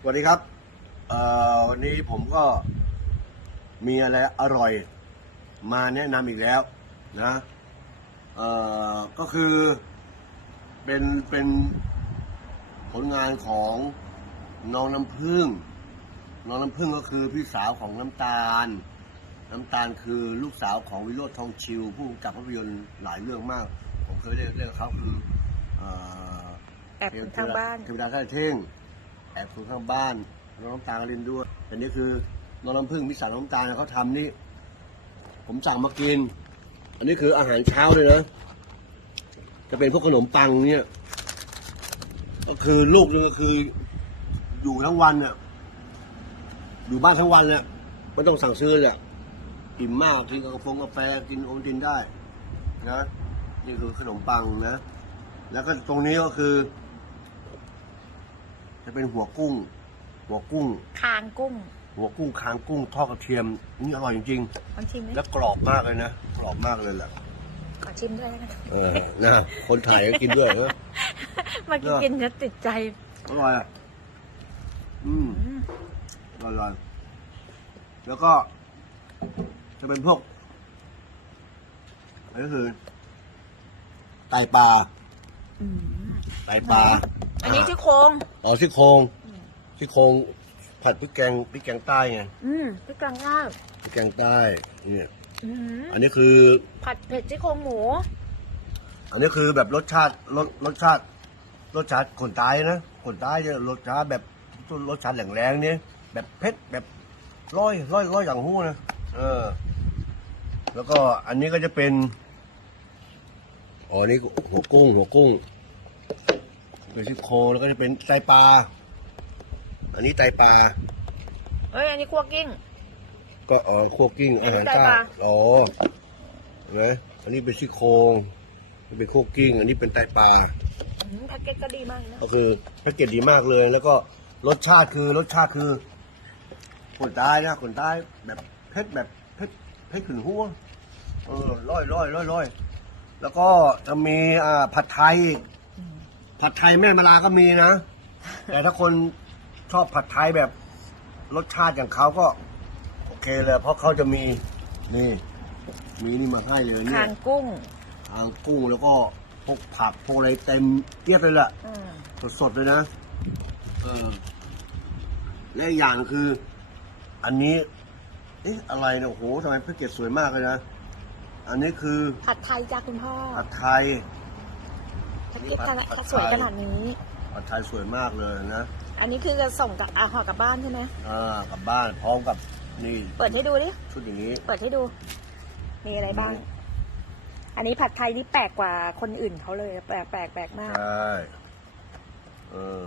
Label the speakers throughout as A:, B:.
A: สวัสดีครับเอ่อวันนี้ผมก็มีอะไรอร่อยมาแนะนำอีกแล้วนะเอ่อก็คือเป็นเป็นผลงานของน้องน้ำพึ่ง น้องน้ำพึ่งก็คือพี่สาวของน้ำตาล น้ำตาลคือลูกสาวของวิโรธทองชิว ผู้กำกับภาพยนตร์หลายเรื่องมาก ผมเคยเล่นเล่นกับเขาคือเอ่อ
B: แอบทางบ้าน
A: เทวดาท่าเท่ง แอบคนข้างบ้านน้องน้ำตาลก็เล่นด้วยอันนี้คือน้องน้ำพึ่งพิสารน้ำตาลเขาทำนี่ ผมสั่งมากิน อันนี้คืออาหารเช้าเลยนะจะเป็นพวกขนมปังเนี่ย ก็คือลูกนึงก็คือ อยู่ทั้งวันเนี่ยอยู่บ้านทั้งวันเนี่ยไม่ต้องสั่งซื้อเลยอะอิ่มมากกินกาแฟกาแฟกินโอวัลตินได้นะนี่คือขนมปังนะ แล้วก็ตรงนี้ก็คือ จะเป็นหัวกุ้ง หัวกุ้ง
B: คางกุ้ง
A: หัวกุ้งคางกุ้งทอดกระเทียม นี่อร่อยจริง
B: ลองชิมไหม
A: ๆแล้วกรอบมากเลยนะกรอบมากเลยแหละ
B: ขอชิมด้วยแล้วกัน
A: เออนะคนถ่ายก็กินด้วยเหรอ
B: มากิน
A: เนอะ
B: กินแล้วติดใจ
A: อร่อยอะอืม
B: อืม
A: อร่อยๆแล้วก็ จะเป็นพวกอันนี้คือไตปลา
B: อืม
A: ไตปลา
B: อันนี้ที่โครง
A: อ๋อซี่โครงซี่โครงผัดพริกแกงพริกแกงใต้ไง
B: อืมที่กลางล่าง
A: พริกแกงใต้เนี่ย
B: อืม
A: อันนี้คือ
B: ผัดเผ็ดที่โครงหมู
A: อันนี้คือแบบรสชาติรสรสชาติรสชาติคนใต้นะคนใต้จะรสชาติแบบรสชาติแรงๆเนี่ยแบบเผ็ดแบบร้อยร้อยร้อยอย่างหู้นะเออ แล้วก็อันนี้ก็จะเป็นอ๋อนี่หัวกุ้งหัวกุ้ง เป็นซี่โครงแล้วก็จะเป็นไตปลา อันนี้ไตปลา
B: เอ้ย อันนี้คั่วกิ้ง
A: ก็อ๋อคั่วกิ้งอาหาร
B: ไต
A: ใต้
B: ปลา
A: อ๋อเห็นไหมอันนี้เป็นซี่โครงอันนี้เป็นคั่วกิ้ง อันนี้เป็นไตปลา
B: อืมแพ็กเกจก็ดีมากนะ
A: ก็คือแพ็กเกจดีมากเลย แล้วก็รสชาติคือรสชาติคือคนใต้นะคนใต้แบบเผ็ดแบบเผ็ดเผ็ดขึ้นหัวเออร้อยร้อยร้อยร้อยแล้วก็จะมีอ่าผัดไทยอีก
B: อืม
A: ผัดไทยแม่มาลาก็มีนะ แต่ถ้าคนชอบผัดไทยแบบรสชาติอย่างเขาก็ โอเคเลย เพราะเขาจะมีนี่ มีนี่มาให้เลยเนี่
B: คายงกุ้ง
A: ทางกุ้งแล้วก็พวกผักพวกอะไรเต็มเทียบเลยแหละ
B: อืม
A: สดๆเลยนะ เออ และอีกอย่างคือ อันนี้ เอ๊ะ อะไรเนี่ยโอ้โหทำไมแพ็กเกจสวยมากเลยนะ อันนี้คือ
B: ผัดไทยจ้าคุณพ่อ
A: ผัดไทย
B: แพ็กเกจขนาด
A: ผัดไทย
B: สวยขนาดนี้
A: ผัดไทยสวยมากเลยนะ
B: อันนี้คือจะส่งกับอาห่อกลับบ้านใช่ไหม
A: อ่ากลับบ้านพร้อมกับนี่
B: เปิดให้ดูดิ
A: ชุดอย่างนี้
B: เปิดให้ดู มีอะไรบ้าง อันนี้ผัดไทยนี่แปลกกว่าคนอื่นเขาเลย แปลกแปลกแปลกมาก
A: ใช่ เออ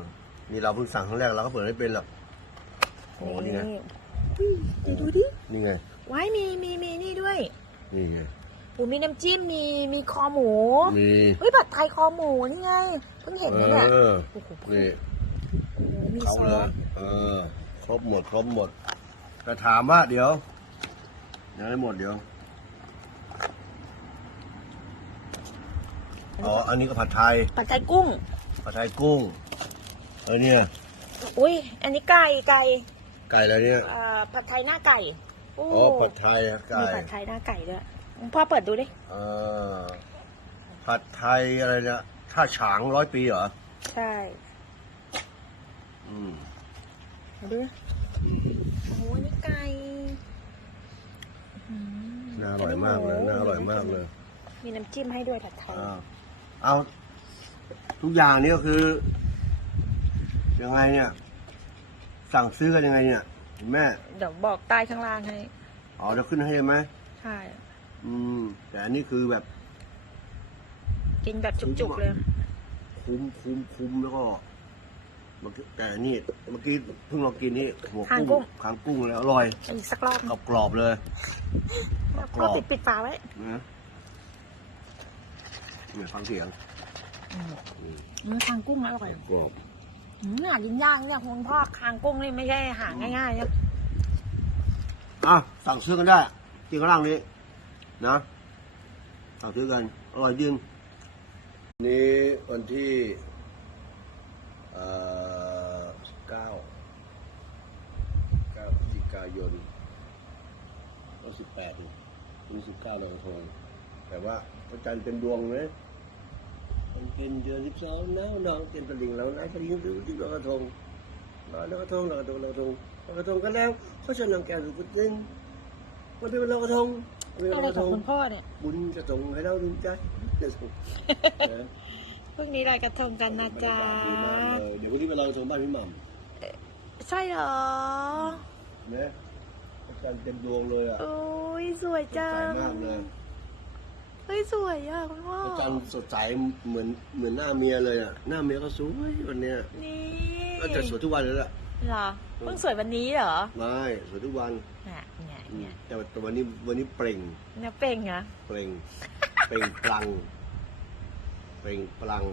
A: นี่เราเพิ่งสั่งครั้งแรกเราก็เปิดไม่เป็นหรอกโอ้นี่ไง
B: ดูดูดิ
A: นี่ไง
B: ว้ายมีมีมีนี่ด้วย
A: นี่ไง
B: โอ้มีน้ำจิ้มมีมีคอหมู
A: มี
B: เฮ้ยผัดไทยคอหมูนี่ไงเพิ่งเห็นนะเนี่ย
A: เออ
B: โอ้โห
A: นี่
B: โอ้โหมี
A: เขา
B: ซอ
A: เลย
B: ส
A: เออครบหมดครบหมด แต่ถามว่าเดี๋ยวยังไม่หมดเดี๋ยวอ๋ออันนี้ก็ผัดไทย
B: ผัดไทยกุ้ง
A: ผัดไทยกุ้งเออเนี่ย
B: อุ้ยอันนี้ไก่ไก่
A: ไก่อะไรเนี่ย
B: เอ่อผัดไทยหน้าไก่โอ้
A: อ๋อผัดไทยไก่
B: มีผัดไทยหน้าไก่ด้วย พ่อเปิดดูดิ
A: เออผัดไทยอะไรเนี่ยท่าฉางร้อยปีเหรอ
B: ใช่
A: อืม
B: มาดูดิโอ้โหอันนี่ไก่อื้อหื
A: น่าอร่อยมากเลยน่าอร่อยมากเลย
B: มีน้ำจิ้มให้ด้วยผัดไทย
A: อ่าเอาทุกอย่างนี่ก็คือ ยังไงเนี่ย สั่งซื้อกันยังไงเนี่ยคุณแม่
B: เดี๋ยวบอกใต้ข้างล่างให้
A: อ๋อจะขึ้นให้ไหม
B: ใช่
A: อืม แต่อันนี้คือแบบ
B: กินแบบจุกๆเลย
A: คุ้มคุ้มคุ้มแล้วก็เมื่อกี้แต่อันนี่เมื่อกี้เพิ่งลองกินนี่หัว
B: คางกุ้
A: กุ้
B: ง
A: งคางกุ้งแล้วอร่อย
B: อีกสักรอบ
A: กรอบกรอบๆเลย
B: แล้ว
A: กร
B: พ่อ
A: อบ
B: ปิดปิดฝาไว้
A: นะเนี่ยฟังเสียง
B: อืมคางกุ้งอร่อย
A: กรอบ
B: อืมหากินยากเนี่ยคุณพ่อคางกุ้งนี่ไม่ใช่หาง่ายๆนะ
A: อะสั่งซื้อกันได้ที่ข้างล่างนี้ นะสั่งซื้อกัน อร่อยจริงนี้วันที่เอ่อเก้าพฤศจิกายนก็สิบแปดถึงสิบเก้าลอยกระทงแต่ว่าพระจันทร์เต็มดวงเลยมันเป็นเดือนสิบสองหนาวนองเต็มตลิ่งแล้วนะตลิ่งดูที่ลอยกระทงลอยกระทงลอยกระทงลอยกระทงลอยกระทงกันแล้วเขาจะนำแก้วสู่กุฏิวันเป็นวันลอยกระทง
B: อะ
A: วัน
B: ไร
A: ลอยก
B: ข
A: ระ
B: อง
A: ทง
B: คุณพ่อเนี่ย
A: บุญจะส่งให้เราดุนใจจะส่งนะ
B: พรุ่งนี้ลอยกระทงกันนะจ๊ะ
A: บรรยากาศดีมากเลยเดี๋ยววันนี้ไปลอยกระทงบ้านพี่หม่
B: ใช่เหรอำ
A: นะพระจันทร์เต็มดวงเลยอะ
B: โอ้ยสวย
A: สด
B: จั
A: ใส
B: ง
A: มากเลย
B: เฮ้ยสวยอะคุณพ่อ
A: พระจันทร์สดใสเหมือนเหมือนหน้าเมียเลยอะ หน้าเมียก็สวยวันเนี้ย
B: นี่
A: ก็จะสวยทุกวันเลยแหละ
B: เหรอเพิ่งสวยวันนี้เหรอ
A: ไม่สวยทุกวัน
B: เนี่ยเนี่ย
A: อืม
B: เนี่ย
A: แต่ว่าแต่วันนี้วันนี้เปล่ง
B: เนี่ยเป่งอะ
A: เปล่งเปล่งปลัง เปล่งปลัง